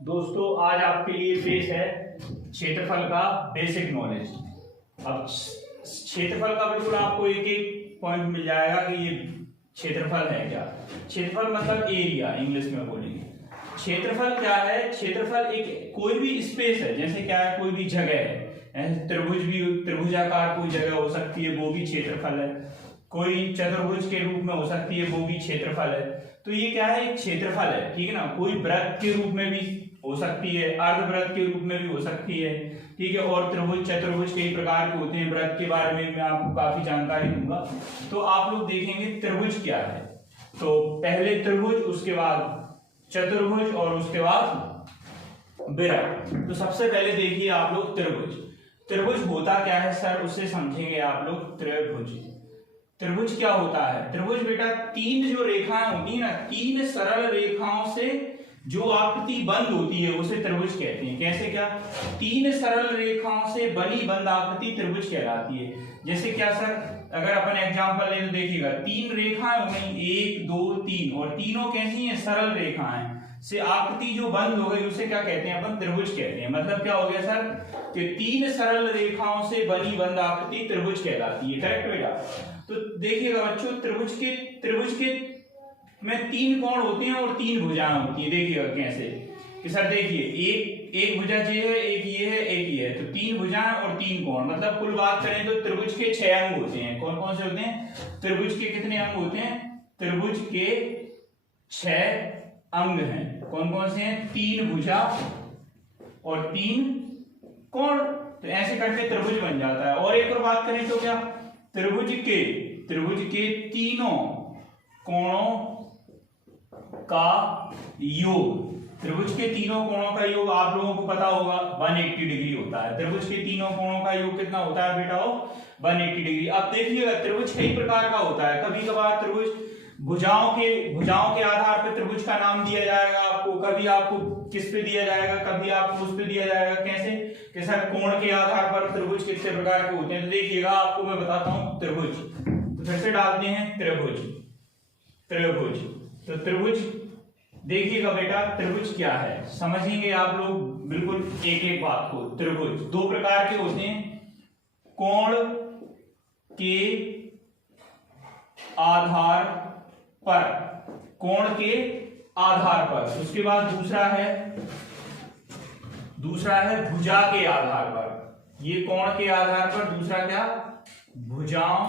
दोस्तों आज आपके लिए पेश है क्षेत्रफल का बेसिक नॉलेज। अब क्षेत्रफल का बिल्कुल आपको एक एक पॉइंट मिल जाएगा कि ये क्षेत्रफल है क्या। क्षेत्रफल मतलब एरिया, इंग्लिश में बोलेंगे। क्षेत्रफल क्या है? क्षेत्रफल एक कोई भी स्पेस है, जैसे क्या है, कोई भी जगह है, त्रिभुज भी, त्रिभुजाकार कोई जगह हो सकती है, वो भी क्षेत्रफल है। कोई चतुर्भुज के रूप में हो सकती है, वो भी क्षेत्रफल है। तो ये क्या है? एक क्षेत्रफल है, ठीक है ना। कोई वृत्त के रूप में भी हो सकती है, अर्धवृत्त के रूप में भी हो सकती है, ठीक है। और त्रिभुज चतुर्भुज कई प्रकार के होते हैं। वृत्त के बारे में मैं आपको काफी जानकारी दूंगा। तो आप लोग देखेंगे त्रिभुज क्या है। तो पहले त्रिभुज, उसके बाद चतुर्भुज और उसके बाद वृत्त। तो सबसे पहले देखिए आप लोग त्रिभुज। त्रिभुज होता क्या है सर, उससे समझेंगे आप लोग। त्रिभुज, त्रिभुज क्या होता है? त्रिभुज बेटा तीन जो रेखाएं होती है ना, तीन सरल रेखाओं से जो आकृति बंद होती है उसे त्रिभुज कहते हैं। कैसे? क्या? तीन सरल रेखाओं से बनी बंद आकृति त्रिभुज कहलाती है। जैसे क्या सर, अगर अपन एग्जांपल ले तो देखिएगा, तीन रेखाएं हो गई, 1 2 3, और तीनों कैसी हैं? सरल रेखाएं से आकृति जो बंद हो गई उसे क्या कहते हैं? अपन त्रिभुज कहते हैं। मतलब क्या हो गया सर कि तीन सरल रेखाओं से बनी बंद आकृति त्रिभुज कहलाती है। करेक्ट बेटा? तो देखिएगा बच्चों, त्रिभुज के में तीन कोण होते हैं और तीन भुजाएं होती है। देखिएगा कैसे कि सर देखिए, एक भुजा ये है, एक ये है, एक ये है, तो तीन भुजाएं और तीन कोण। मतलब कुल बात करें तो त्रिभुज के 6 अंग होते हैं। कौन कौन से होते हैं? त्रिभुज के कितने अंग होते हैं? त्रिभुज के 6 अंग हैं। कौन कौन से हैं? 3 भुजा और 3 कोण। तो ऐसे करके त्रिभुज बन जाता है। और एक और बात करें तो क्या, त्रिभुज के तीनों कोणों का योग, त्रिभुज के तीनों कोणों का योग आप लोगों को पता होगा 180 डिग्री होता है। त्रिभुज के तीनों कोणों का योग कितना होता है बेटा? 180 डिग्री। अब देखिएगा त्रिभुज कई प्रकार का होता है। कभी कभार त्रिभुज भुजाओं के आधार पर त्रिभुज का नाम दिया जाएगा आपको। कभी आपको किस पे दिया जाएगा? कभी आपको उस पे दिया जाएगा। कैसे? कि सर कोण के आधार पर त्रिभुज कितने प्रकार के होते हैं। तो देखिएगा आपको मैं बताता हूं त्रिभुज। तो फिर से डालते हैं त्रिभुज। तो त्रिभुज देखिएगा बेटा, त्रिभुज क्या है समझेंगे आप लोग बिल्कुल एक एक बात को। त्रिभुज दो प्रकार के होते हैं, कोण के आधार पर, कोण के आधार पर। उसके बाद दूसरा है भुजा के आधार पर। ये कोण के आधार पर, दूसरा क्या? भुजाओं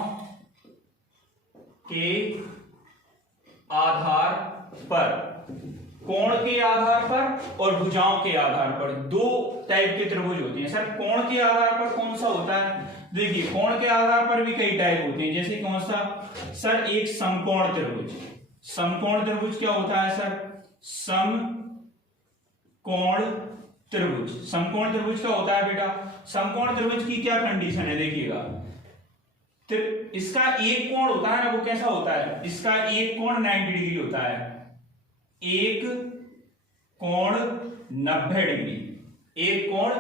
के आधार पर। कोण के आधार पर और भुजाओं के आधार पर दो टाइप के त्रिभुज होते हैं। सर कोण के आधार पर कौन सा होता है? देखिए कोण के आधार पर भी कई टाइप होते हैं। जैसे कौन सा सर? एक समकोण त्रिभुज। समकोण त्रिभुज क्या होता है सर? समकोण त्रिभुज क्या होता है बेटा? समकोण त्रिभुज की क्या कंडीशन है? देखिएगा, इसका एक कोण होता है ना, वो कैसा होता है? इसका एक कोण 90 डिग्री होता है। एक कोण 90 डिग्री, एक कोण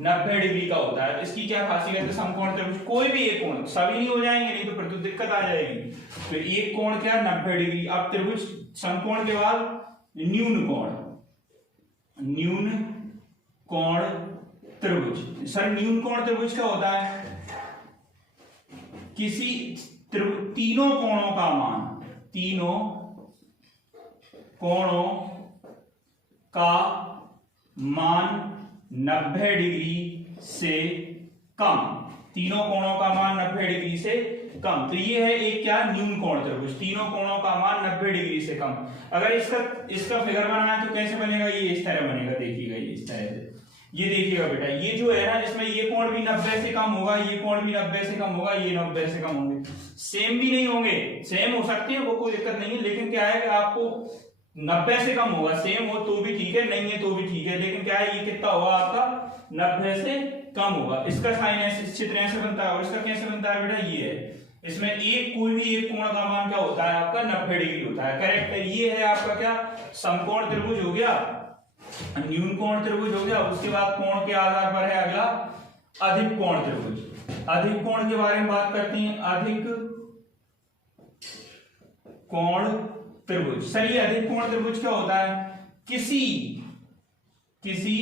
90 डिग्री का होता है। इसकी क्या खासियत है? समकोण त्रिभुज कोई भी एक कोण, सभी नहीं हो जाएंगे, नहीं तो फिर तो दिक्कत आ जाएगी। तो एक कोण क्या? 90 डिग्री। अब त्रिभुज समकोण के बाद न्यून कोण त्रिभुज। सर न्यून कोण त्रिभुज क्या होता है? किसी तीनों कोणों का मान 90 डिग्री से कम। तीनों कोणों का मान 90 डिग्री से कम। तो ये है एक क्या? न्यून कोण त्रिभुज। तीनों कोणों का मान 90 डिग्री से कम। अगर इसका फिगर बनाना है तो कैसे बनेगा? ये इस तरह बनेगा। देखिएगा ये इस तरह से। ये देखिएगा बेटा, ये जो है ना, इसमें ये कोण भी 90 से कम होगा, ये कोण भी 90 से कम होगा, ये 90 से कम होंगे। सेम भी नहीं होंगे, सेम हो सकते हैं, वो कोई दिक्कत नहीं है। लेकिन क्या है कि आपको 90 से कम होगा। सेम हो तो भी ठीक है, नहीं है तो भी ठीक है। लेकिन क्या है, ये कितना होगा आपका? 90 से कम होगा। इसका साइन ऐसे, इस चित्र ऐसे बनता है। और इसका कैसे बनता है बेटा? ये है, इसमें कोई भी एक कोण का मान क्या होता है आपका? 90 डिग्री होता है। करेक्ट है। ये है आपका क्या? समकोण त्रिभुज हो गया, न्यून कोण त्रिभुज हो गया। उसके बाद कोण के आधार पर है अगला अधिक कोण त्रिभुज। अधिक कोण के बारे में बात करते हैं। अधिक कोण त्रिभुज। सर ये अधिक कोण त्रिभुज क्या होता है? किसी किसी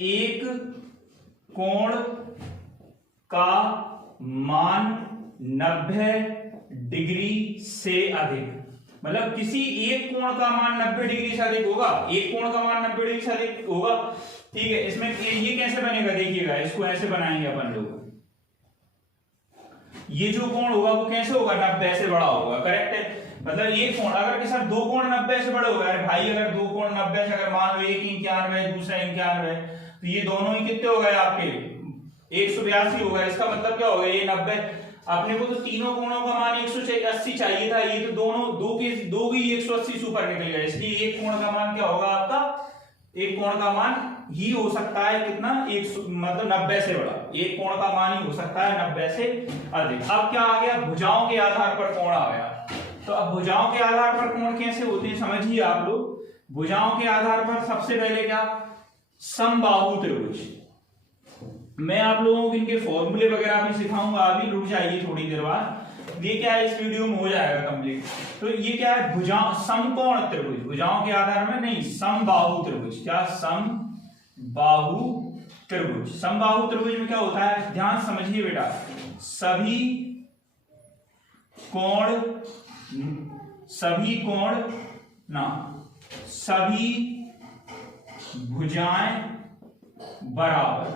एक कोण का मान 90 डिग्री से अधिक, मतलब किसी एक कोण का मान 90 डिग्री से अधिक होगा, एक कोण का मान 90 डिग्री से अधिक होगा, ठीक है। इसमें ये कैसे बनेगा, देखिएगा, इसको ऐसे बनाएंगे अपन लोग। ये जो कोण होगा वो कैसे होगा, 90 से बड़ा होगा, करेक्ट है। मतलब एक कोण, अगर सर दो कोण 90 से बड़े हो गए, अरे भाई अगर दो कोण 90 से, अगर मान लो एक 91 दूसरा 91, तो ये दोनों ही कितने हो गए आपके 182 हो गए। इसका मतलब क्या हो गया, ये 90, अपने को तो तीनों कोणों का मान 180 चाहिए था, ये तो दोनों दो की 180 से ऊपर निकल गया, इसलिए एक कोण का मान क्या होगा आपका, एक कोण का मान ही हो सकता है कितना, मतलब 90 से बड़ा, एक कोण का मान ही हो सकता है 90 से अधिक। अब क्या आ गया, भुजाओं के आधार पर कोण आ गया। तो अब भुजाओं के आधार पर कोण कैसे होते हैं समझिए आप लोग। भुजाओं के आधार पर सबसे पहले क्या, समबाहु त्रिभुज। मैं आप लोगों को इनके फॉर्मूले वगैरह भी सिखाऊंगा, अभी रुक जाइए थोड़ी देर बाद, ये क्या है इस वीडियो में हो जाएगा कंप्लीट। तो ये क्या है, भुजा समकोण त्रिभुज, भुजाओं के आधार में नहीं, समबाहु त्रिभुज। क्या, समबाहु त्रिभुज। समबाहु त्रिभुज में क्या होता है, ध्यान समझिए बेटा, सभी भुजाएं बराबर,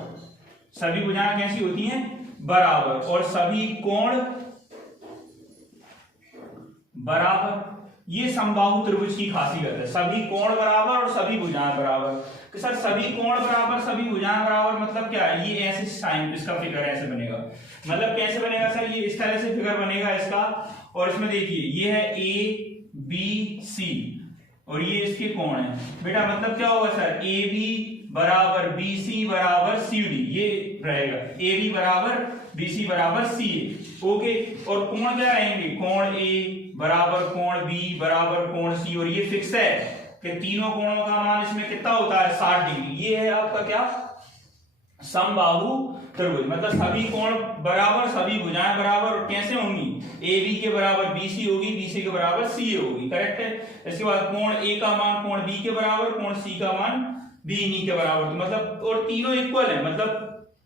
सभी भुजाएं कैसी होती हैं, बराबर, और सभी कोण बराबर। ये समबाहु त्रिभुज की खासियत है, सभी कोण बराबर और सभी भुजाएं बराबर। कि सर सभी कोण बराबर सभी भुजाएं बराबर मतलब क्या है, ये ऐसे साइन, इसका फिगर ऐसे बनेगा, मतलब कैसे बनेगा सर, ये इस तरह से फिगर बनेगा इसका, और इसमें देखिए ये है ए बी सी और ये इसके कोण है बेटा, मतलब क्या होगा सर, ए बी बराबर बी सी बराबर सी डी, ये रहेगा ए बी बराबर बी सी बराबर सी ए, ओके। और कोण क्या रहेंगे, कोण ए बराबर कोण बी बराबर कोण सी, और ये फिक्स है कि तीनों कोणों का मान इसमें कितना होता है, 60 डिग्री। ये है आपका क्या, समबाहु त्रिभुज। मतलब सभी कोण बराबर सभी भुजाएं बराबर, और कैसे होंगी, ए बी के बराबर बी सी होगी, बी सी के बराबर सी ए होगी, करेक्ट है। इसके बाद कोण ए का मान कोण बी के बराबर, कोण सी का मान बी नी के बराबर, तो मतलब और तीनों इक्वल है, मतलब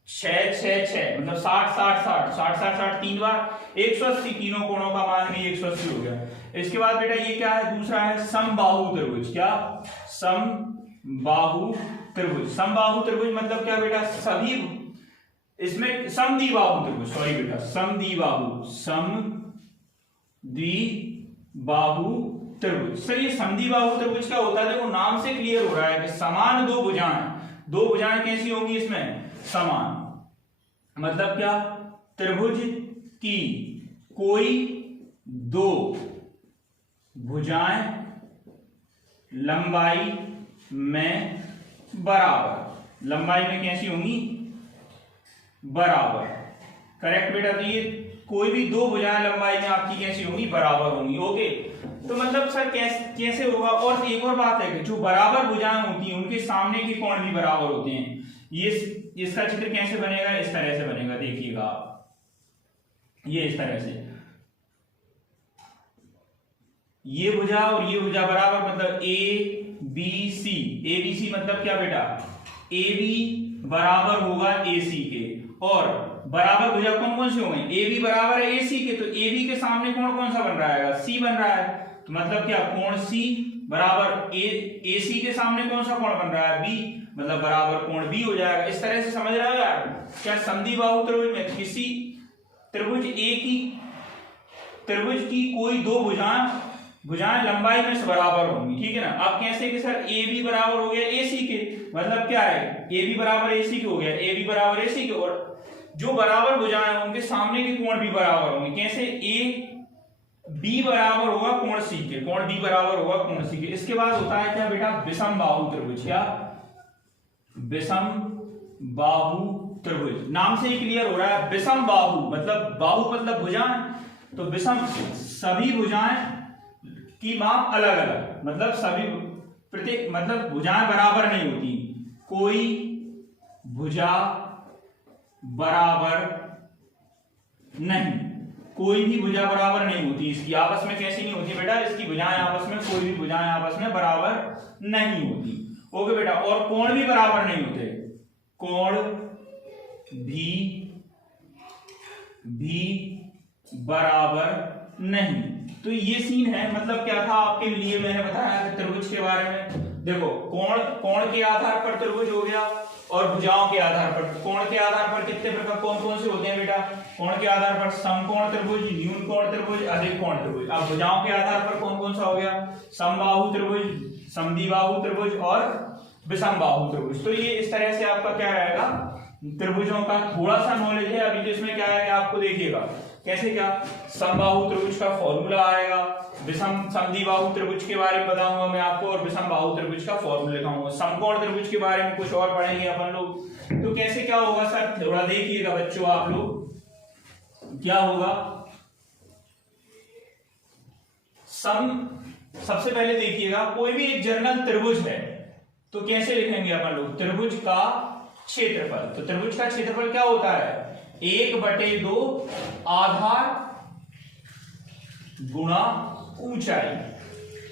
6 6 6 मतलब 60 60 60 60 60 60 तीन बार 180, तीनों कोणों का मान भी 180 हो गया। इसके बाद बेटा ये क्या है, दूसरा है समबाहु त्रिभुज। क्या, समबाहु त्रिभुज। समबाहु त्रिभुज मतलब क्या बेटा, सभी, इसमें समद्विबाहु त्रिभुज, सॉरी बेटा, समद्विबाहु त्रिभुज। सर ये समद्विबाहु त्रिभुज क्या होता है, देखो नाम से क्लियर हो रहा है कि समान दो भुजाएं कैसी होंगी इसमें, समान, मतलब क्या, त्रिभुज की कोई दो भुजाएं लंबाई में बराबर, लंबाई में कैसी होंगी, बराबर, करेक्ट बेटा। तो ये कोई भी दो भुजाएं लंबाई में आपकी कैसी होंगी, बराबर होंगी, ओके। तो मतलब सर कैसे होगा, और एक और बात है कि जो बराबर भुजाएं होती हैं उनके सामने के कोण भी बराबर होते हैं। ये इसका चित्र कैसे बनेगा, इस तरह से बनेगा, देखिएगा आप, ये इस तरह से, ये भुजा और ये भुजा बराबर, मतलब ए बी सी मतलब क्या बेटा, ए बी बराबर होगा ए सी के, और बराबर भुजा कौन कौन से होंगे, ए बी बराबर है ए सी के, तो ए बी के सामने कोण कौन सा बन रहा है, सी बन रहा है, तो मतलब क्या, कोण सी बराबर ए सी के सामने कौन सा कोण बन रहा है, बी, मतलब बराबर कोण बी हो जाएगा। इस तरह से समझ रहे हो यार। क्या, समद्विबाहु त्रिभुज में किसी त्रिभुज की कोई दो भुजाएं लंबाई में बराबर होंगी, ठीक है ना। अब कैसे कि सर ए बी बराबर हो गया ए सी के, मतलब क्या है, ए बी बराबर ए सी के हो गया, ए बी बराबर ए सी के, और जो बराबर भुजाएं उनके सामने के कोण भी बराबर होंगे, कैसे, ए बी बराबर होगा कोण सी के, कोण बी बराबर होगा कोण सी के। इसके बाद होता है क्या बेटा, विषमबाहु त्रिभुज। क्या, विषमबाहु त्रिभुज, नाम से ही क्लियर हो रहा है, विषमबाहु मतलब बाहु मतलब भुजाएं, तो विषम सभी भुजाएं की माप अलग अलग, मतलब सभी प्रत्येक, मतलब भुजाएं बराबर नहीं होती, कोई भुजा बराबर नहीं, कोई भी भुजा बराबर नहीं होती इसकी, आपस में कैसी नहीं होती बेटा, इसकी भुजाएं आपस में, कोई भी भुजाएं आपस में बराबर नहीं होती। ओके बेटा, और कोण भी बराबर नहीं होते, कोण भी बराबर नहीं। तो ये सीन है, मतलब क्या था आपके लिए मैंने बताया था त्रिभुज के बारे में। देखो कोण के आधार पर त्रिभुज हो गया और भुजाओं के आधार पर। कोण के आधार पर कितने प्रकार कौन कौन से होते हैं बेटा? कोण के आधार पर समकोण त्रिभुज, न्यून कोण त्रिभुज, अधिक कोण त्रिभुज। अब भुजाओं के आधार पर कौन कौन सा हो गया? समबाहु त्रिभुज, समद्विबाहु त्रिभुज और विषमबाहु त्रिभुज। तो ये इस तरह से आपका क्या रहेगा, त्रिभुजों का थोड़ा सा नॉलेज है अभी। तो इसमें क्या है आपको देखिएगा कैसे क्या समबाहु त्रिभुज का फॉर्मूला आएगा, समद्विबाहु त्रिभुज के बारे में बताऊंगा मैं आपको, और विषमबाहु त्रिभुज का फॉर्मूला लिखाऊंगा। समकोण त्रिभुज के बारे में कुछ और पढ़ेंगे अपन लोग। तो कैसे क्या होगा सर, थोड़ा देखिएगा बच्चों आप लोग क्या होगा। सबसे पहले देखिएगा, कोई भी एक जर्नल त्रिभुज है तो कैसे लिखेंगे अपन लोग? त्रिभुज का क्षेत्रफल। तो त्रिभुज का क्षेत्रफल क्या होता है? 1/2 आधार गुणा ऊंचाई,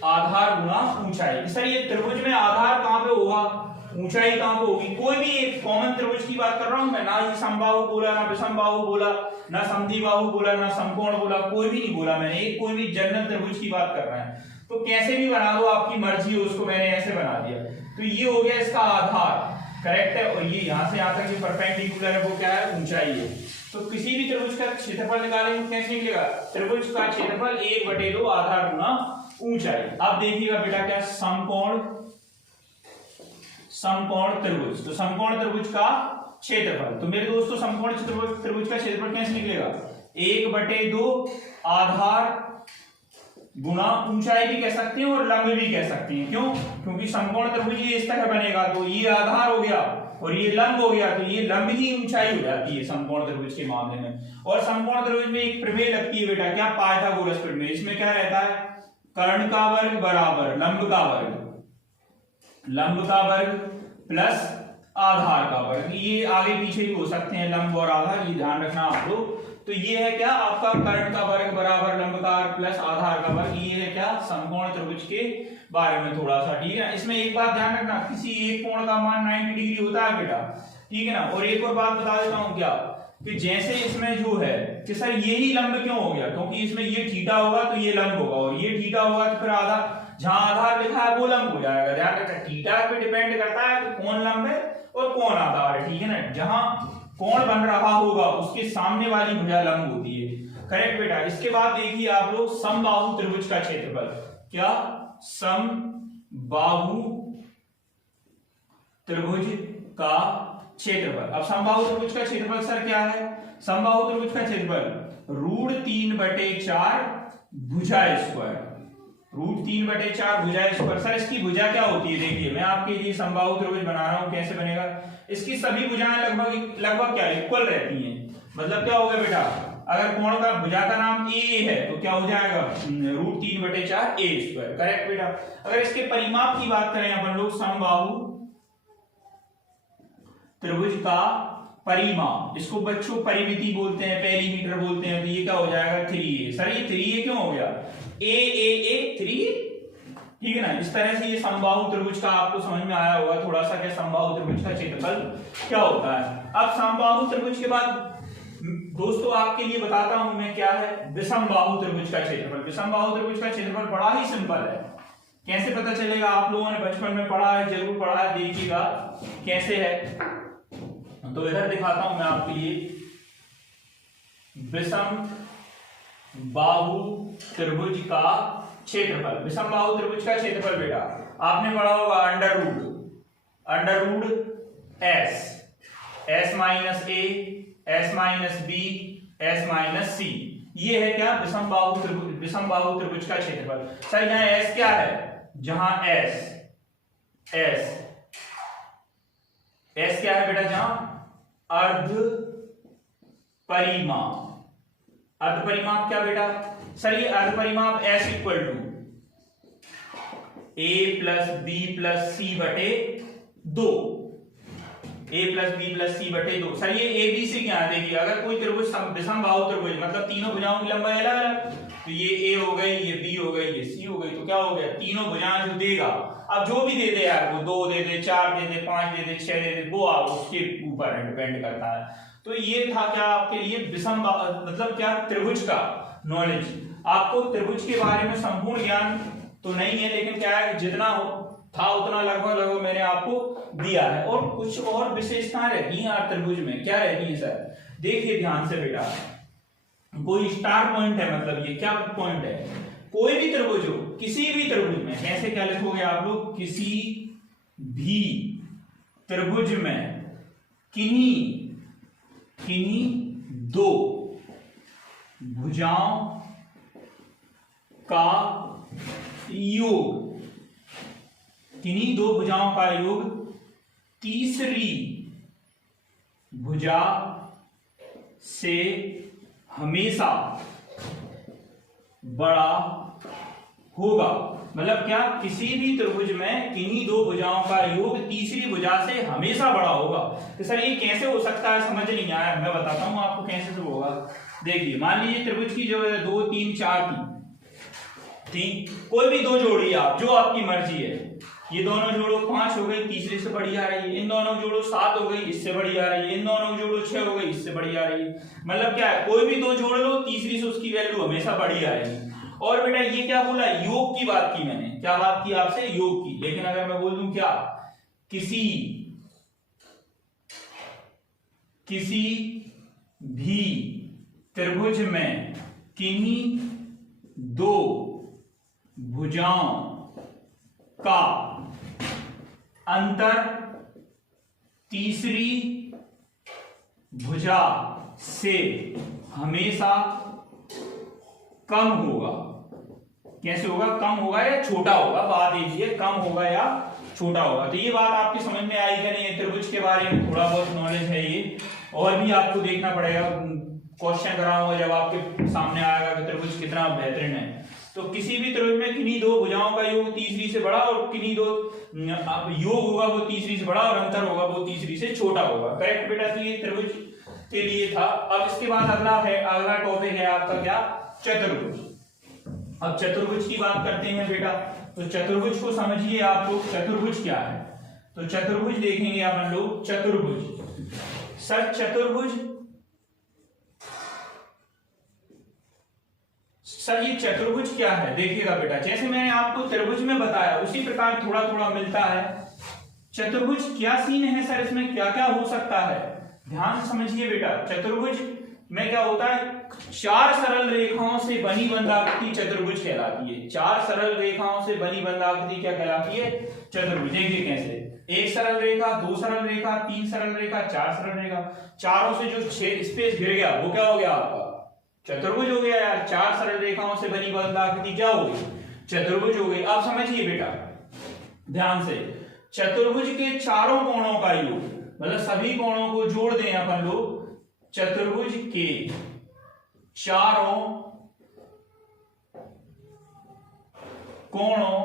आधार गुणा ऊंचाई। सर ये त्रिभुज में आधार कहां पे होगा, ऊंचाई कहां पे होगी? कोई भी एक कॉमन त्रिभुज की बात कर रहा हूं मैं, ना ये समबाहु बोला, ना विषमबाहु बोला, ना समद्विबाहु बोला, ना समकोण बोला, कोई भी नहीं बोला मैंने। एक कोई भी जर्नल त्रिभुज की बात कर रहे हैं तो कैसे भी बना दो, आपकी मर्जी है, उसको मैंने ऐसे बना दिया। तो ये हो गया इसका आधार, करेक्ट है। और ये यहां से यहां तक जो परपेंडिकुलर है वो क्या है, ऊंचाई है। तो किसी भी त्रिभुज का क्षेत्रफल निकालेंगे कैसे निकलेगा? त्रिभुज का क्षेत्रफल 1/2 आधार गुना ऊंचाई। अब देखिएगा बेटा क्या, समकोण त्रिभुज। तो समकोण त्रिभुज का क्षेत्रफल, तो मेरे दोस्तों समकोण त्रिभुज का क्षेत्रफल कैसे निकलेगा? 1/2 आधार गुना ऊंचाई भी कह सकते हैं और लंब भी कह सकते हैं। क्यों? क्योंकि समकोण त्रिभुज ये इस तरह बनेगा, तो ये आधार हो गया और ये लंब हो गया, तो ये लंब ही ऊंचाई हो जाती है समकोण त्रिभुज के मामले में। और समकोण त्रिभुज में एक प्रमेय लगती है बेटा, क्या? पाइथागोरस प्रमेय। इसमें क्या रहता है? कर्ण का वर्ग बराबर लंब का वर्ग, लंब का वर्ग प्लस आधार का वर्ग। ये आगे पीछे भी हो सकते हैं लंब और आधार, ये ध्यान रखना आप लोग। तो ये है क्या आपका, कर्ण का वर्ग बराबर लंब का वर्ग प्लस आधार का वर्ग। ये है क्या, समकोण त्रिभुज के बारे में थोड़ा सा, ठीक है। इसमें एक बात ध्यान रखना, किसी एक कोण का मान 90 डिग्री होता है बेटा, ठीक है ना। और एक और बात बता देता हूं क्या, कि जैसे इसमें जो है कि सर ये ही लंब क्यों हो गया, क्योंकि इसमें ये थीटा होगा तो ये लंब होगा, और ये थीटा होगा तो फिर आधा, जहां आधार लिखा है वो लंब हो जाएगा। ध्यान रखना, थीटा पे डिपेंड करता है कि कौन लंब है और कौन आधार है, ठीक है ना। जहां कोण बन रहा होगा उसके सामने वाली भुजा लंब होती है, करेक्ट बेटा। इसके बाद देखिए आप लोग समबाहु त्रिभुज का क्षेत्रफल, क्या? समबाहु त्रिभुज का क्षेत्रफल। अब समबाहु त्रिभुज का क्षेत्रफल सर क्या है? समबाहु त्रिभुज का क्षेत्रफल √3/4 भुजा स्क्वायर, √3/4 भुजा स्क्वायर। सर इसकी भुजा क्या होती है? देखिए मैं आपके लिए समबाहु त्रिभुज बना रहा हूं, कैसे बनेगा। इसकी सभी भुजाएं लगभग क्या इक्वल रहती हैं। मतलब क्या होगा बेटा, अगर कोण का भुजा का नाम ए है तो क्या हो जाएगा, √3/4 a², करेक्ट बेटा। अगर इसके परिमाप की बात करें अपन लोग, समबाहु त्रिभुज का परिमाप, इसको बच्चों परिमिति बोलते हैं, पेरीमीटर बोलते हैं, तो ये क्या हो जाएगा 3a। सर ये 3a क्यों हो गया? a 3, ठीक है ना। इस तरह से ये समबाहु त्रिभुज का आपको समझ में आया होगा थोड़ा सा, क्या समबाहु त्रिभुज का क्षेत्रफल क्या होता है। अब समबाहु त्रिभुज के बाद दोस्तों आपके लिए बताता हूं मैं क्या है विषमबाहु त्रिभुज का क्षेत्रफल। विषमबाहु त्रिभुज का क्षेत्रफल बड़ा ही सिंपल है, कैसे पता चलेगा? आप लोगों ने बचपन में पढ़ा है, जरूर पढ़ा है, देखिएगा कैसे है। तो इधर दिखाता हूं मैं आपके लिए विषम बाहु त्रिभुज का क्षेत्रफल। विषम बाहु त्रिभुज का क्षेत्रफल बेटा आपने पढ़ा होगा under root s minus a, s minus b, s minus c। ये है क्या विषम बाहु त्रिभुज का क्षेत्रफल। सर यहाँ s क्या है? जहां s क्या है बेटा? जहां अर्ध परिमाप क्या बेटा? सर ये अर्ध परिमाप s equal to a plus b plus c बटे 2, a plus b plus c बटे 2। सर ये a b से क्या है? देखिए अगर कोई त्रिभुज विषम बाहु त्रिभुज, मतलब तीनों भुजाओं की लंबाई अलग अलग, तो ये a हो गई, ये b हो गई, ये c हो गई, तो क्या हो गया? तीनों भुजाएं जो देगा अब जो भी दे दे यार, वो 2 दे दे, 4 दे दे, 5 दे दे, 6 दे दे, वो आप उसके ऊपर डिपेंड करता है। तो ये था क्या आपके लिए विषम, मतलब क्या, त्रिभुज का नॉलेज। आपको त्रिभुज के बारे में संपूर्ण ज्ञान तो नहीं है, लेकिन क्या है जितना था उतना लगभग मैंने आपको दिया है। और कुछ और विशेषताएं रहती हैं यार त्रिभुज में, क्या रहती है सर, देखिए ध्यान से बेटा। कोई स्टार पॉइंट है, मतलब ये क्या पॉइंट है, कोई भी त्रिभुज हो, किसी भी त्रिभुज में, कैसे क्या लिखोगे आप लोग, किसी भी त्रिभुज में किन्हीं दो भुजाओं का योग, किन्हीं दो भुजाओं का योग तीसरी भुजा से हमेशा बड़ा होगा। मतलब क्या, किसी भी त्रिभुज में किन्हीं दो भुजाओं का योग तीसरी भुजा से हमेशा बड़ा होगा। तो सर ये कैसे हो सकता है, समझ नहीं आया, मैं बताता हूं आपको कैसे से होगा। देखिए मान लीजिए त्रिभुज की जो 2 3 4 थी, कोई भी दो जोड़िए आप, जो आपकी मर्जी है। ये दोनों जोड़ो 5 हो गई, तीसरे से बड़ी आ रही है। इन दोनों जोड़ो 7 हो गई, इससे बड़ी आ रही है। इन दोनों जोड़ो 6 हो गई, इससे बड़ी आ रही है। मतलब क्या है, कोई भी दो जोड़ लो, तीसरी से उसकी वैल्यू हमेशा बड़ी आएगी। और बेटा ये क्या बोला, योग की बात की मैंने, क्या बात की आपसे, योग की। लेकिन अगर मैं बोल दूं क्या, किसी भी त्रिभुज में किन्हीं दो भुजाओं का अंतर तीसरी भुजा से हमेशा कम होगा। कैसे होगा, कम होगा या छोटा होगा, बात एक है, कम होगा या छोटा होगा। तो ये बात आपकी समझ में आई क्या नहीं, त्रिभुज के बारे में थोड़ा बहुत नॉलेज है ये, और भी आपको देखना पड़ेगा, क्वेश्चन कराऊंगा जब आपके सामने आएगा कि त्रिभुज कितना बेहतरीन है। तो किसी भी त्रिभुज में किन्हीं दो भुजाओं का योग तीसरी से बड़ा, और किन्हीं दो योग होगा वो तीसरी से बड़ा, और अंतर होगा वो तीसरी से छोटा होगा। करेक्ट बेटा, तो ये त्रिभुज के लिए था। अब इसके बाद अगला टॉपिक है आपका क्या, चतुर्भुज। अब चतुर्भुज की बात करते हैं बेटा। तो चतुर्भुज को समझिए आप लोग, चतुर्भुज क्या है। तो चतुर्भुज देखेंगे अपन लोग, चतुर्भुज सर, ये चतुर्भुज क्या है, देखिएगा बेटा। जैसे मैंने आपको त्रिभुज में बताया उसी प्रकार थोड़ा थोड़ा मिलता है। चतुर्भुज क्या सीन है सर, इसमें क्या क्या हो सकता है, ध्यान से समझिए बेटा। चतुर्भुज में क्या होता है, 4 सरल रेखाओं से बनी बंधाकृति चतुर्भुज कहलाती है। 4 सरल रेखाओं से बनी बंधाकृति क्या कहलाती है, चतुर्भुज। देखिए कैसे, 1 सरल रेखा, 2 सरल रेखा, 3 सरल रेखा, 4 सरल रेखा, चारों से जो स्पेस गिर गया वो क्या हो गया आपका, चतुर्भुज हो गया यार। 4 सरल रेखाओं से बनी बंधाकृति क्या हो गई, चतुर्भुज हो गई। अब समझिए बेटा ध्यान से, चतुर्भुज के चारों कोणों का योग, मतलब सभी कोणों को जोड़ दें अपन लोग, चतुर्भुज के चारों कोणों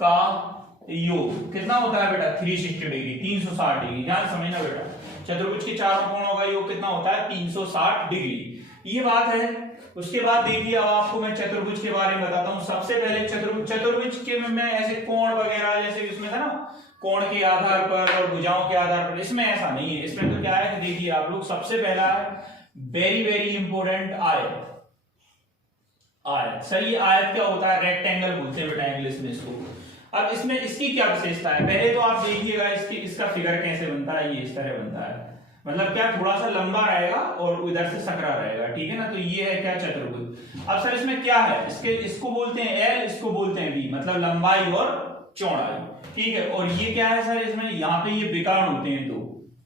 का योग कितना होता है बेटा, 360 डिग्री, 360 डिग्री। ध्यान समझना बेटा, चतुर्भुज के चारों कोणों का योग कितना होता है, 360 डिग्री। ये बात है। उसके बाद देखिए, अब आपको मैं चतुर्भुज के बारे में बताता हूं। सबसे पहले चतुर्भुज के में ऐसे कोण वगैरह, जैसे इसमें था ना, कोण के आधार पर और भुजाओं के आधार पर, इसमें ऐसा नहीं है। इसमें तो क्या है कि देखिए आप लोग, सबसे पहला वेरी वेरी इंपॉर्टेंट आयत। आयत सर, ये आयत क्या होता है, रेक्टेंगल बोलते हैं बेटा इंग्लिश में इसको। अब इसमें इसकी क्या विशेषता है, पहले तो आप देखिएगा इसका फिगर कैसे बनता है, ये इस तरह बनता है। मतलब क्या, थोड़ा सा लंबा रहेगा और उधर से सकरा रहेगा, ठीक है ना। तो ये है क्या, चतुर्भुज। अब सर इसमें क्या है, इसको बोलते हैं एल, इसको बोलते हैं बी, मतलब लंबाई और चौड़ाई, ठीक है। और ये क्या है सर, इसमें यहाँ पे ये विकर्ण होते हैं, तो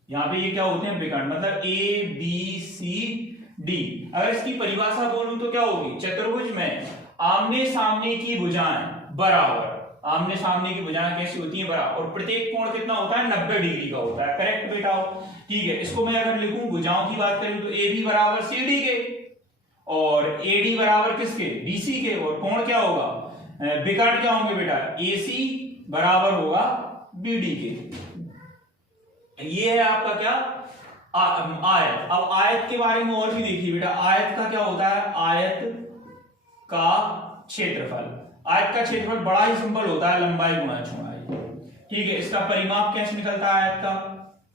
यहाँ पे ये क्या होते हैं, विकर्ण, मतलब ए बी सी डी। अगर इसकी परिभाषा बोलूं तो क्या होगी, चतुर्भुज में आमने सामने की भुजाएं बराबर, आमने सामने की भुजाएं कैसी होती हैं, बराबर, और प्रत्येक कोण कितना होता है, 90 डिग्री का होता है। करेक्ट बेटा, ठीक है। इसको मैं अगर लिखूं, भुजाओं की बात करूं तो ए बी बराबर सी डी के, और ए डी बराबर किसके, बी सी के, और कोण क्या होगा, विकर्ण क्या होंगे बेटा, ए सी बराबर होगा बी डी के। ये है आपका क्या, आयत। अब आयत के बारे में और भी देखिए बेटा, आयत का क्या होता है, आयत का क्षेत्रफल। आयत का क्षेत्रफल बड़ा ही सिंपल होता है, लंबाई गुणा चौड़ाई। ठीक है, इसका परिमाप कैसे निकलता है आयत का?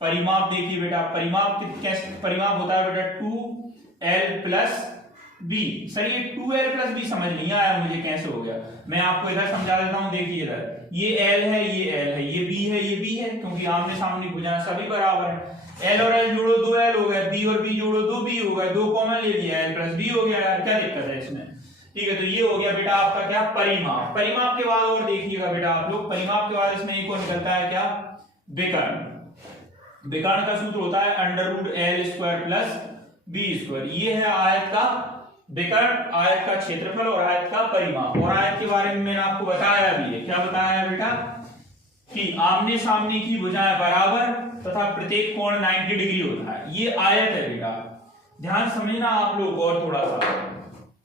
परिमाप देखिए बेटा, परिमाप कैसे परिमाप होता है बेटा? 2l plus B. सर ये 2l प्लस बी समझ नहीं आया मुझे, कैसे हो गया? मैं आपको इधर समझा देता हूं। देखिए इधर ये l है, ये l है, ये b है, ये b है, क्योंकि आमने सामने भुजाएं सभी बराबर है। l और l जोड़ो 2l हो गया, b और b जोड़ो 2b हो गया, 2 कॉमन ले लिया, l प्लस b हो गया यार, क्या दिक्कत है इसमें? ठीक है, तो ये हो गया बेटा आपका क्या? परिमाप। परिमाप के बाद और देखिएगा बेटा आप लोग, परिमाप के बाद इसमें एक और निकलता है क्या? विकर्ण। विकर्ण का सूत्र होता है √l² प्लस b²। ये है आयत का विकर्ण, आयत का क्षेत्रफल और आयत का परिमाप। और आयत के बारे में मैंने आपको बताया भी है। क्या बताया है बेटा? कि आमने सामने की भुजाएं बराबर तथा प्रत्येक कोण 90 डिग्री होता है। ये आयत है बेटा, ध्यान समझना आप लोग। और थोड़ा सा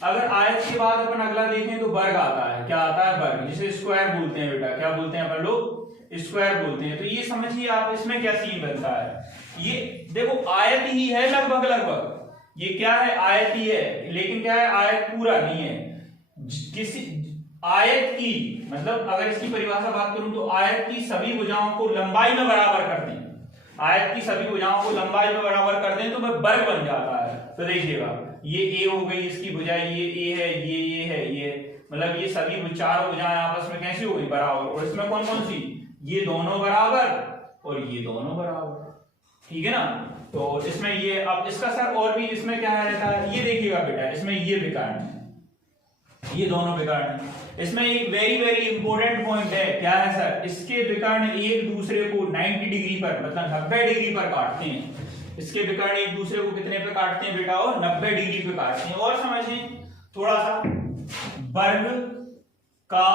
अगर आयत के बाद अपन अगला देखें तो वर्ग आता है। क्या आता है? वर्ग, जिसे स्क्वायर बोलते हैं बेटा। क्या बोलते हैं अपन लोग? स्क्वायर बोलते हैं। तो ये समझिए आप, इसमें क्या सीन बनता है। ये देखो आयत ही है लगभग लगभग, ये क्या है? आयत ही है, लेकिन क्या है? आयत पूरा नहीं है। किसी आयत की मतलब अगर इसकी परिभाषा बात करूं तो आयत की सभी भुजाओं को लंबाई में बराबर कर दें, आयत की सभी भुजाओं को लंबाई में बराबर कर दें तो वह वर्ग बन जाता है। तो देखिएगा ये a हो गई इसकी भुजा, ये a है, ये है, ये मतलब ये सभी चारों भुजाएं आपस में कैसी हो गई? बराबर। और इसमें कौन कौन सी? ये दोनों बराबर और ये दोनों बराबर। ठीक है ना? तो इसमें ये अब इसका सर और भी इसमें क्या रहता है, ये देखिएगा बेटा, इसमें ये विकर्ण है, ये दोनों विकर्ण है। इसमें एक वेरी वेरी इंपॉर्टेंट पॉइंट है। क्या है सर? इसके विकर्ण एक दूसरे को 90 डिग्री पर मतलब 90 डिग्री पर काटते हैं। इसके विकर्ण एक दूसरे को कितने पे काटते हैं बेटा? और 90 डिग्री पे काटते हैं। और समझिए थोड़ा सा, वर्ग का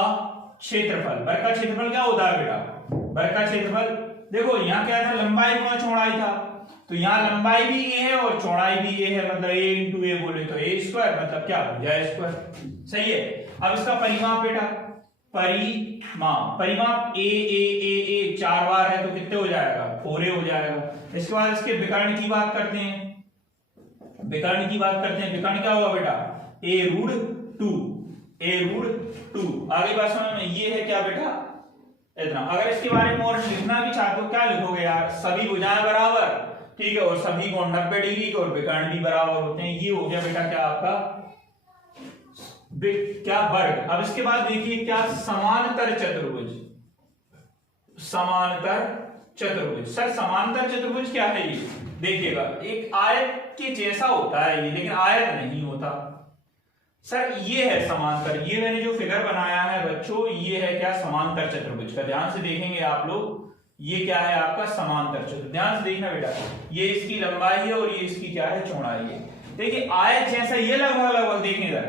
क्षेत्रफल। वर्ग का क्षेत्रफल क्या होता है बेटा? वर्ग का क्षेत्रफल देखो यहाँ क्या था? लंबाई गुणा चौड़ाई था। तो यहाँ लंबाई भी a है और चौड़ाई भी a है, मतलब a इंटू a बोले तो a² मतलब क्या? भुजा स्क्वायर। सही है। अब इसका परिमाप बेटा, परिमाप परिमाप a 4 बार है तो कितने हो जाएगा? 4a हो जाएगा। इसके बाद इसके विकर्ण की बात करते हैं। विकर्ण की बात करते हैं। विकर्ण क्या होगा बेटा? a√2। a√2 आगे बात समझ में? ये है क्या बेटा? इतना। अगर इसके बारे में और लिखना भी चाहते हो क्या लिखोगे यार? सभी भुजाएं बराबर, ठीक है, और सभी कोण 90 डिग्री के और विकर्ण भी बराबर होते हैं। ये हो गया बेटा क्या आपका? क्या? वर्ग। अब इसके बाद देखिए क्या? समांतर चतुर्भुज। समांतर चतुर्भुज। सर समांतर चतुर्भुज क्या है? ये देखिएगा एक आयत के जैसा होता है ये, लेकिन आयत नहीं होता सर। ये है समांतर। ये मैंने जो फिगर बनाया है बच्चों, ये है क्या? समांतर चतुर्भुज का। ध्यान से देखेंगे आप लोग, ये क्या है आपका? समांतर चतुर्भुज। ध्यान से देखना बेटा, ये इसकी लंबाई है और ये इसकी क्या है? चौड़ाई है। देखिए आयत जैसा ये लगभग लगभग देखें इधर,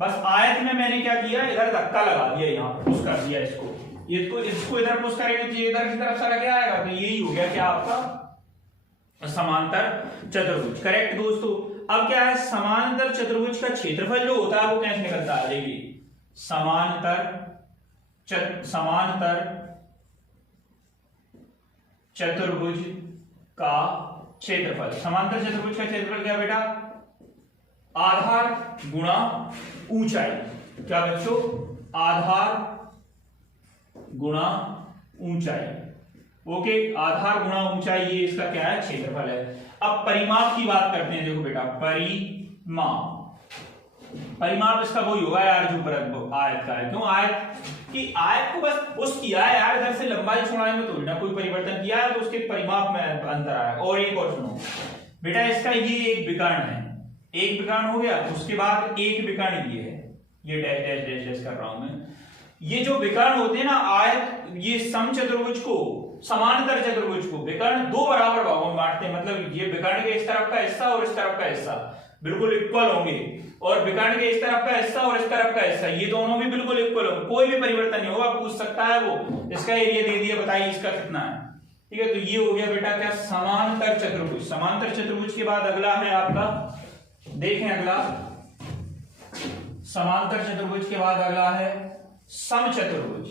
बस आयत में मैंने क्या किया? इधर धक्का लगा दिया, यहाँ पुश कर दिया इसको। इसको इधर पुश करेंगे तो इधर की तरफ से लग आएगा। तो यही हो गया क्या आपका? समांतर चतुर्भुज। करेक्ट दोस्तों। अब क्या है? समांतर चतुर्भुज का क्षेत्रफल जो होता है वो कैसे निकलता है? देखिए समांतर चतुर्भुज का क्षेत्रफल। समांतर चतुर्भुज का क्षेत्रफल क्या बेटा? आधार गुणा ऊंचाई। क्या बच्चों? आधार गुणा ऊंचाई। ओके, आधार गुणा ऊंचाई, ये इसका क्या है? क्षेत्रफल है। अब परिमाप की बात करते हैं। देखो बेटा परिमाप, परिमाप इसका वही होगा यार जो आयत का है। क्यों? आयत की आयत को बस पुश किया है यार, इधर से लंबाई चौड़ाई में तो ना कोई परिवर्तन किया है, तो उसके परिमाप में अंतर आया। और एक और सुनो बेटा, इसका ये एक विकर्ण है, एक विकर्ण हो गया, उसके बाद एक विकर्ण ये है, ये डैश डैश डैश डैश कर रहा हूं मैं। ये जो विकर्ण होते हैं ना आयत, ये समचतुर्भुज को, समांतर चतुर्भुज को विकर्ण दो बराबर भागों में बांटते हैं। मतलब ये विकर्ण के इस तरफ का हिस्सा और इस तरफ का हिस्सा बिल्कुल इक्वल होंगे, और विकर्ण के इस तरफ का हिस्सा और इस तरफ का हिस्सा ये दोनों भी बिल्कुल इक्वल होंगे, कोई भी परिवर्तन नहीं होगा। पूछ सकता है वो, इसका एरिया दे दिया, बताइए इसका कितना है। ठीक है, तो ये हो गया बेटा क्या? समांतर चतुर्भुज। समांतर चतुर्भुज के बाद अगला है आपका, देखें अगला, समांतर चतुर्भुज के बाद अगला है समचतुर्भुज।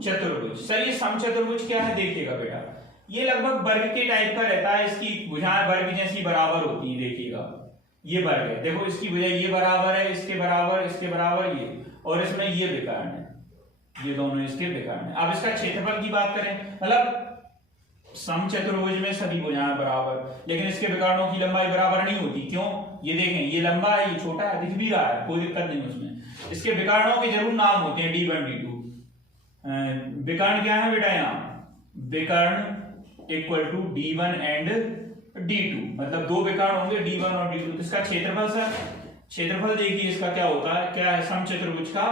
समचतुर्भुज। सर ये समचतुर्भुज क्या है? देखिएगा बेटा, ये लगभग वर्ग के टाइप का रहता है, इसकी भुजाएं वर्ग जैसी बराबर होती हैं। देखिएगा ये वर्ग है, देखो इसकी भुजा ये बराबर है, इसके बराबर ये, और इसमें ये विकर्ण है, ये दोनों इसके विकर्ण है। अब इसका क्षेत्रफल की बात करें, मतलब समचतुर्भुज में सभी भुजाएं बराबर, लेकिन इसके विकर्णों की लंबाई बराबर नहीं होती। क्यों? ये देखें, ये लंबा है, ये छोटा है, दिख भी रहा है, कोई दिक्कत नहीं उसमें। इसके विकर्णों के जरूर नाम होते हैं, D1 D2। विकर्ण क्या है बेटा? यहाँ विकर्ण equal to D1 and D2, मतलब दो विकर्ण होंगे D1 और D2। तो इसका क्षेत्रफल सर, क्षेत्रफल देखिए इसका क्या होता है, क्या है समचतुर्भुज का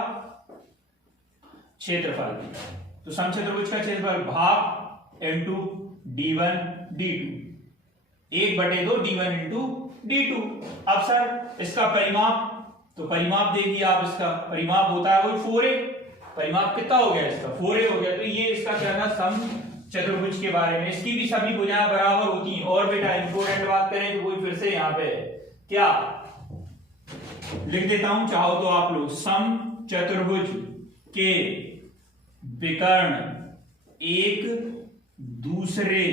क्षेत्रफल। तो समचतुर्भुज का क्षेत्रफल भाग into D1 D2, 1/2 D1 into D2। अब सर इसका परिमाप, तो परिमाप देखिए आप, इसका परिमाप होता है वही 4a। परिमाप कितना हो गया इसका? 4a हो गया। तो ये इसका क्या था, समचतुर्भुज के बारे में। इसकी भी सभी भुजाएं बराबर होती हैं। और बेटा इंपोर्टेंट बात करें तो वही फिर से यहाँ पे क्या लिख देता हूं, चाहो तो आप लोग, समचतुर्भुज के विकर्ण एक दूसरे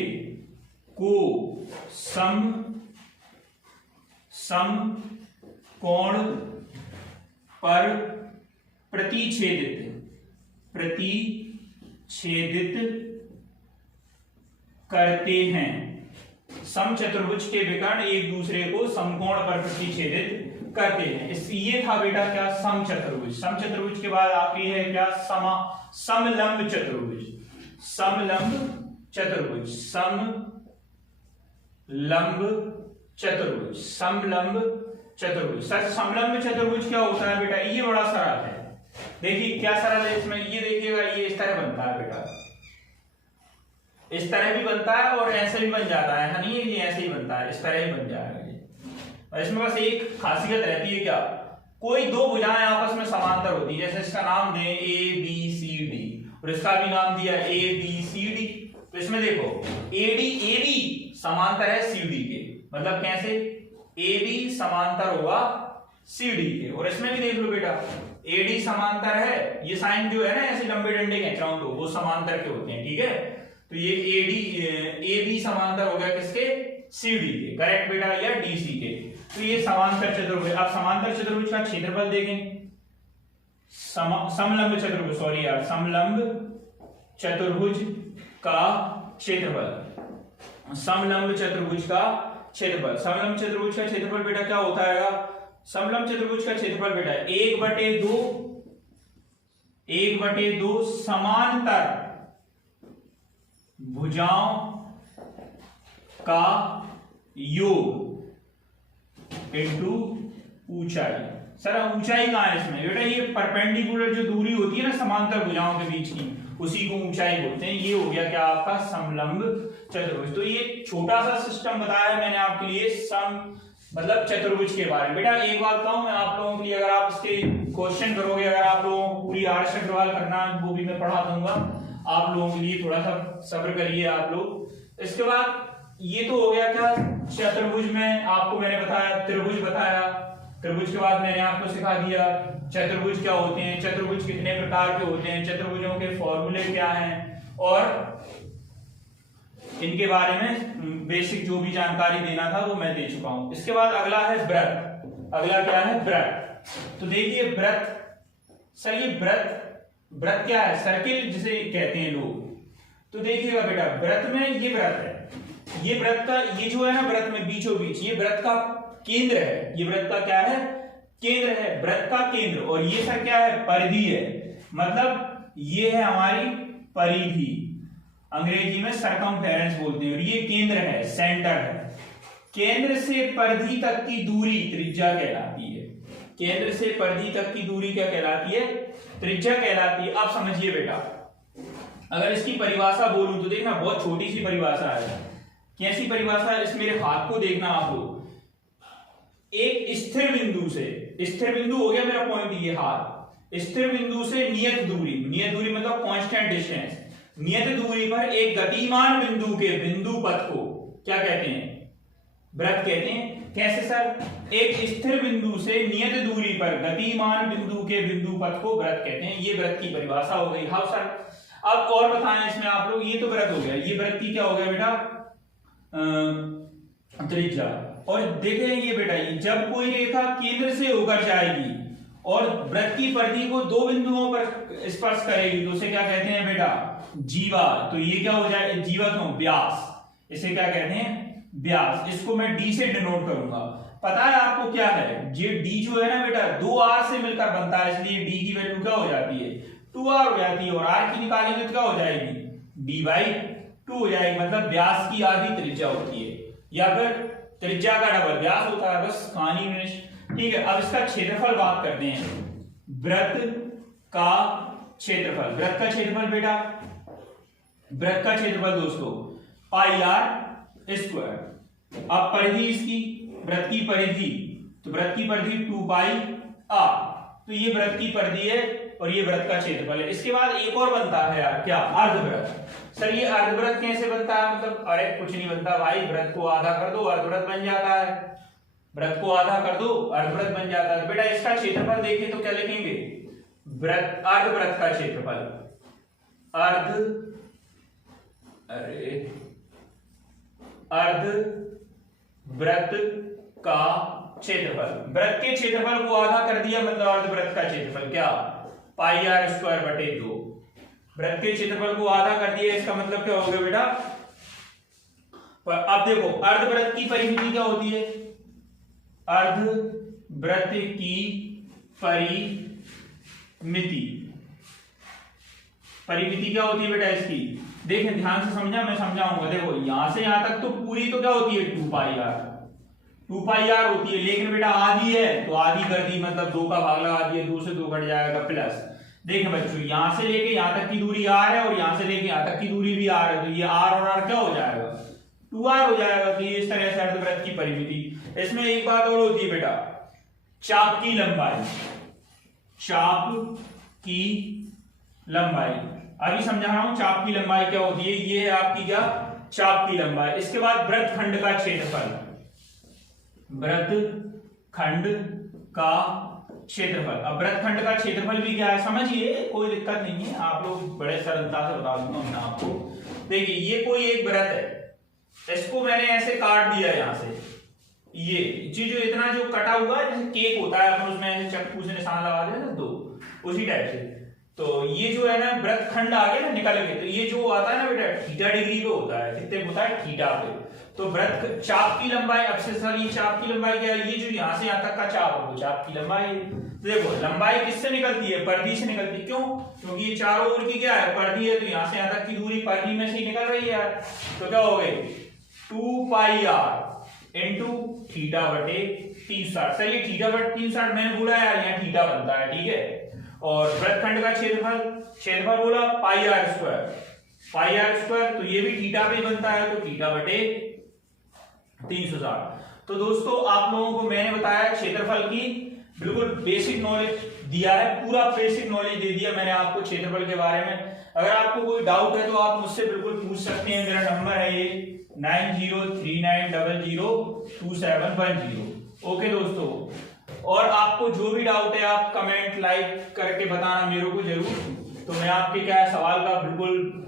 को सम कोण पर प्रतिच्छेदित करते हैं। समचतुर्भुज के विकर्ण एक दूसरे को समकोण पर प्रतिच्छेदित करते हैं। ये था बेटा क्या, समचतुर्भुज। समचतुर्भुज के बाद आखिरी है क्या, समलंब चतुर्भुज। समलंब चतुर्भुज, समलंब चतुर्भुज। सर समलंब चतुर्भुज क्या होता है बेटा? ये बड़ा सरल है। देखिए क्या सरल है इसमें, ये देखिएगा, ये इस तरह बनता है बेटा, इस तरह भी बनता है और ऐसे भी बन जाता है। नहीं ये ऐसे ही बनता है, इस तरह ही बन जाएगा ये। और इसमें बस एक खासियत रहती है क्या, कोई दो भुजाएं आपस में समांतर होती है। जैसे इसका नाम दें ABCD, और इसका भी नाम दिया ABCD। तो इसमें देखो AB समांतर है CD के, मतलब कैसे, AB समांतर होगा CD के। और इसमें भी देख लो बेटा, AD समांतर है, ये साइन जो है ना ऐसे लंबे डंडे खींच रहा हूं तो वो समांतर के होते हैं, ठीक है। तो ये AB समांतर हो गया किसके, CD के, करेक्ट बेटा, या DC के। तो ये समांतर चतुर्भुज। अब समांतर चतुर्भुज का क्षेत्रफल देखें, समलंब चतुर्भुज, सॉरी यार, समलंब चतुर्भुज का क्षेत्रफल, समलंब चतुर्भुज का क्षेत्रफल। समलंब चतुर्भुज का क्षेत्रफल बेटा क्या होता है? समलंब चतुर्भुज का क्षेत्रफल बेटा 1/2 समांतर भुजाओं का योग इंटू ऊंचाई। सर ऊंचाई कहां है इसमें बेटा? ये परपेंडिकुलर जो दूरी होती है ना समांतर भुजाओं के बीच की, उसी को ऊंचाई बोलते हैं। ये हो गया क्या आपका समलंब चतुर्भुज। तो ये छोटा सा सिस्टम बताया है मैंने आपके लिए मतलब चतुर्भुज के बारे में। बेटा एक बात कहूं मैं आप लोगों के लिए, अगर आप इसके क्वेश्चन करोगे, अगर आप लोगों को पूरी आर्ष अग्रवाल करना वो भी मैं पढ़ा दूंगा आप लोगों के लिए, थोड़ा सा सब्र करिए आप लोग। इसके बाद ये तो हो गया क्या चतुर्भुज में, आपको मैंने बताया, त्रिभुज बताया, त्रिभुज के बाद मैंने आपको सिखा दिया चतुर्भुज क्या होते हैं, चतुर्भुज कितने प्रकार के होते हैं, चतुर्भुजों के फॉर्मूले क्या हैं, और इनके बारे में बेसिक जो भी जानकारी देना था वो मैं दे चुका हूं। इसके बाद अगला है वृत्त। अगला क्या है? वृत्त। तो देखिए वृत्त, सर ये वृत्त क्या है? सर्किल जिसे कहते हैं लोग। तो देखिएगा बेटा वृत्त में ये वृत्त है, ये वृत्त का, ये जो है ना वृत्त में बीचों बीच, ये वृत्त का केंद्र है। ये वृत्त का क्या है? केंद्र है, वृत्त का केंद्र। और ये सर क्या है? परिधि है, मतलब ये है हमारी परिधि, अंग्रेजी में सरकमफेरेंस बोलते हैं। और ये केंद्र है, सेंटर है। केंद्र से परिधि तक की दूरी त्रिज्या कहलाती है। केंद्र से परिधि तक की दूरी क्या कहलाती है? त्रिज्या कहलाती है। अब समझिए बेटा, अगर इसकी परिभाषा बोलूं तो देखना बहुत छोटी सी परिभाषा है। कैसी परिभाषा है? इस मेरे हाथ को देखना आप लोग, एक स्थिर बिंदु से, स्थिर बिंदु हो गया मेरा पॉइंट ये हाथ, स्थिर बिंदु से नियत दूरी मतलब कांस्टेंट डिस्टेंस, नियत दूरी पर एक गतिमान बिंदु के बिंदु पथ को क्या कहते हैं? वृत्त कहते हैं। कैसे सर? एक स्थिर बिंदु से नियत दूरी पर गतिमान बिंदु के बिंदु पथ को वृत्त कहते हैं। ये वृत्त की परिभाषा हो गई। हाँ सर। अब और बताएं इसमें आप लोग, ये तो वृत्त हो गया, ये वृत्त की क्या हो गया बेटा, त्रिज्या। और देखें ये बेटा, जब कोई रेखा केंद्र से होकर जाएगी और वृत्त की परिधि को दो बिंदुओं पर स्पर्श करेगी तो उसे क्या कहते हैं बेटा, जीवा। तो ये क्या हो जाए, जीवा क्यों, व्यास, इसे क्या कहते हैं, व्यास। इसको मैं डी से डिनोट करूंगा। पता है आपको क्या है, ये डी जो है ना बेटा 2r से मिलकर बनता है, इसलिए डी की वैल्यू क्या हो जाती है, 2r हो जाती है। और r की निकालेंगे तो क्या हो जाएगी, d/2 हो जाएगी। मतलब व्यास की आधी त्रिज्या होती है, या फिर त्रिज्या का डबल व्यास होता है, बस कहानी फिनिश। ठीक है, अब इसका क्षेत्रफल बात करते हैं। वृत्त का क्षेत्रफल, वृत्त का क्षेत्रफल बेटा, वृत्त का क्षेत्रफल दोस्तों πr²। अब परिधि इसकी, वृत्त की परिधि, तो वृत्त की परिधि 2πr, तो ये वृत्त की परिधि है और ये वृत्त का क्षेत्रफल है। इसके बाद एक और बनता है यार, क्या, अर्धवृत्त। सर ये अर्धवृत्त कैसे बनता है, मतलब अरे कुछ नहीं बनता भाई, वृत्त को आधा कर दो अर्धवृत्त बन जाता है, वृत्त को आधा कर दो अर्धवृत्त बन जाता है। बेटा इसका क्षेत्रफल देखें तो क्या लिखेंगे, वृत्त, अर्धवृत्त का क्षेत्रफल, अर्धवृत्त का क्षेत्रफल। वृत्त के क्षेत्रफल को आधा कर दिया, मतलब अर्धवृत्त का क्षेत्रफल क्या, πr²/2। वृत्त के क्षेत्रफल को आधा कर दिया, इसका मतलब क्या हो गया बेटा। अब देखो अर्धवृत्त की परिमिति क्या होती है, अर्धवृत्त की परिमिति क्या होती है बेटा इसकी, देखें ध्यान से समझा, मैं समझाऊंगा। देखो यहां से यहां तक तो पूरी तो क्या होती है 2πr होती है, लेकिन बेटा आधी है तो आधी कर दी, मतलब 2 का भाग लगा दिया, 2 से 2 कट जाएगा, प्लस। देखें बच्चों यहां से लेके यहां तक की दूरी r है और यहां से लेके यहां तक की दूरी भी r है, तो ये r और r क्या हो जाएगा, 2r हो जाएगा। तो ये इस तरह से अर्धवृत्त की परिमिति। इसमें एक बात और होती है बेटा, चाप की लंबाई, चाप की लंबाई अभी समझा रहा हूं। चाप की लंबाई क्या होती है, ये है आपकी क्या, चाप की लंबाई। इसके बाद वृत्तखंड का क्षेत्रफल, वृत्तखंड का क्षेत्रफल। अब वृत्तखंड का क्षेत्रफल भी क्या है समझिए, कोई दिक्कत नहीं है, आप लोग बड़े सरलता से बता दूंगा मैं आपको। देखिए ये कोई एक वृत्त है, इसको मैंने ऐसे काट दिया यहां से, ये जो इतना जो कटा हुआ है जैसे केक होता है, अपन उसमें ऐसे चक्कू से निशान लगा दें ना, दो उसी टाइप से। तो ये जो है ना वृत्तखंड आगे ना निकल के, तो ये जो आता है ना बेटा थीटा डिग्री पे होता है, कितने होता है, थीटा पे। तो वृत्त चाप की लंबाई, अब से सर ये चाप की लंबाई क्या है, ये जो यहां से यहां तक का चाप है वो चाप की लंबाई है। तो देखो लंबाई किससे निकलती है, परिधि से निकलती है। क्यों, क्योंकि ये चारों ओर की क्या है, परिधि है, तो यहां से यहां तक की दूरी परिधि में से ही निकल रही है यार। तो क्या हो गई 2πr इंटू θ/360। सर ये θ/360 मैंने बोला यार, यहाँ थीटा बनता है, ठीक है। और वृत्तखंड का क्षेत्रफल बोला πr², तो ये भी थीटा पे बनता है, तो θ/360। तो दोस्तों आप लोगों को मैंने बताया क्षेत्रफल की बिल्कुल बेसिक नॉलेज दिया है, पूरा बेसिक नॉलेज दे दिया मैंने आपको क्षेत्रफल के बारे में। अगर आपको कोई डाउट है तो आप मुझसे बिल्कुल पूछ सकते हैं। मेरा नंबर है ये 9039002710। ओके दोस्तों, और आपको जो भी डाउट है आप कमेंट लाइक करके बताना मेरे को जरूर, तो मैं आपके क्या है सवाल का बिल्कुल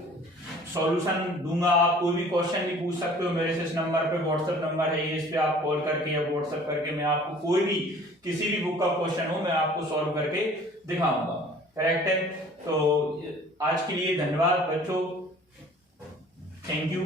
सॉल्यूशन दूंगा। आप कोई भी क्वेश्चन भी पूछ सकते हो मेरे से, इस नंबर पे व्हाट्सएप नंबर है ये, इस पे आप कॉल करके या व्हाट्सएप करके मैं आपको कोई भी किसी भी बुक का क्वेश्चन हो मैं आपको सॉल्व करके दिखाऊंगा। करेक्ट है। तो आज के लिए धन्यवाद बच्चों, थैंक यू।